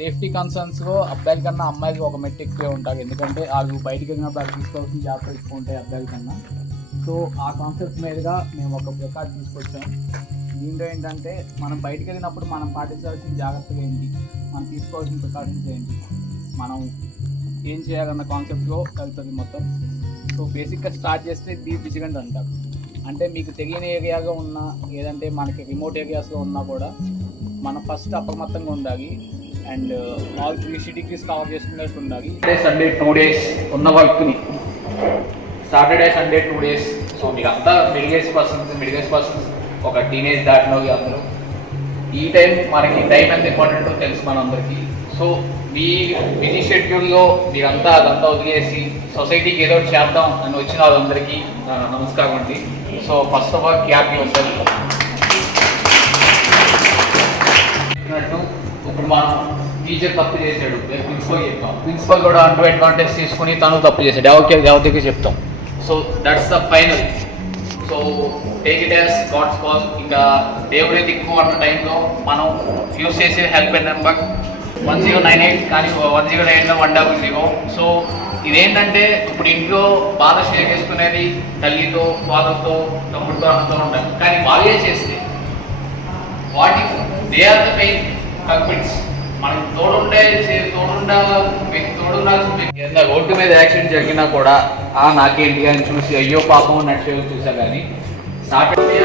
Safety కన్సర్న్స్లో అబ్బాయిల కన్నా అమ్మాయిలకి ఒక మెట్టు ఎక్కువే ఉంటారు. ఎందుకంటే వాళ్ళు బయటికి వెళ్ళినప్పుడు అది తీసుకోవాల్సిన జాగ్రత్తలు ఎక్కువ ఉంటాయి అబ్బాయిల కన్నా. సో ఆ కాన్సెప్ట్ మీదుగా మేము ఒక ప్రికార్డ్ తీసుకొచ్చాం. దీంట్లో ఏంటంటే మనం బయటికి వెళ్ళినప్పుడు మనం పాటించాల్సిన జాగ్రత్తలు ఏంటి, మనం తీసుకోవాల్సిన ప్రికాషన్స్ ఏంటి, మనం ఏం చేయాలన్న కాన్సెప్ట్లో వెళ్తుంది మొత్తం. సో బేసిక్గా స్టార్ట్ చేస్తే డీప్ విజిలెంట్ అంటారు. అంటే మీకు తెలియని ఏరియాగా ఉన్నా లేదంటే మనకి రిమోట్ ఏరియాస్లో ఉన్నా కూడా మనం ఫస్ట్ అప్రమత్తంగా ఉండాలి. అండ్ ఆల్ 360 degrees కవర్ చేసుకున్నట్టు ఉండాలి. సండే 2 days ఉన్న వర్క్ని సాటర్డే సండే 2 days. సో మీకు అంతా మిడిల్ ఏజ్ పర్సన్స్ ఒక టీనేజ్ దాటిన అందరూ ఈ టైం మనకి టైం ఎంత ఇంపార్టెంటో తెలుసు మనందరికీ. సో మీ బిజీ షెడ్యూల్లో మీరంతా అదంతా వదిలేసి సొసైటీకి ఏదో చేద్దాం అని వచ్చిన వాళ్ళందరికీ నమస్కారం అండి. So first of all cap yourself. ఇప్పుడు మనం టీచర్ తప్పు చేశాడు, ప్రిన్సిపల్ చెప్తాం, ప్రిన్సిపల్ కూడా అడ్వాంటేజ్ తీసుకుని తను తప్పు చేశాడు, ఎవరికి చెప్తాం. So that's the final. So take it as God's call. ఇంకా దేవుడే దిక్కు అన్న టైంలో మనం యూజ్ చేసే హెల్ప్ లైన్ నెంబర్ 1098 కానీ 1098లో 100. సో ఇదేంటంటే ఇప్పుడు ఇంట్లో బాధ షేర్ చేసుకునేది తల్లితో, ఫాదర్తో, తమ్ముడితో, అన్నతో ఉంటారు. కానీ వాళ్ళే చేస్తే వాటి they are the main culprits. మనకి తోడుండాల్సిన రోడ్డు మీద యాక్సిడెంట్ జరిగినా కూడా నాకేంటి అని చూసి అయ్యో పాపం నడిచేవి చూసా. కానీ సాటర్డే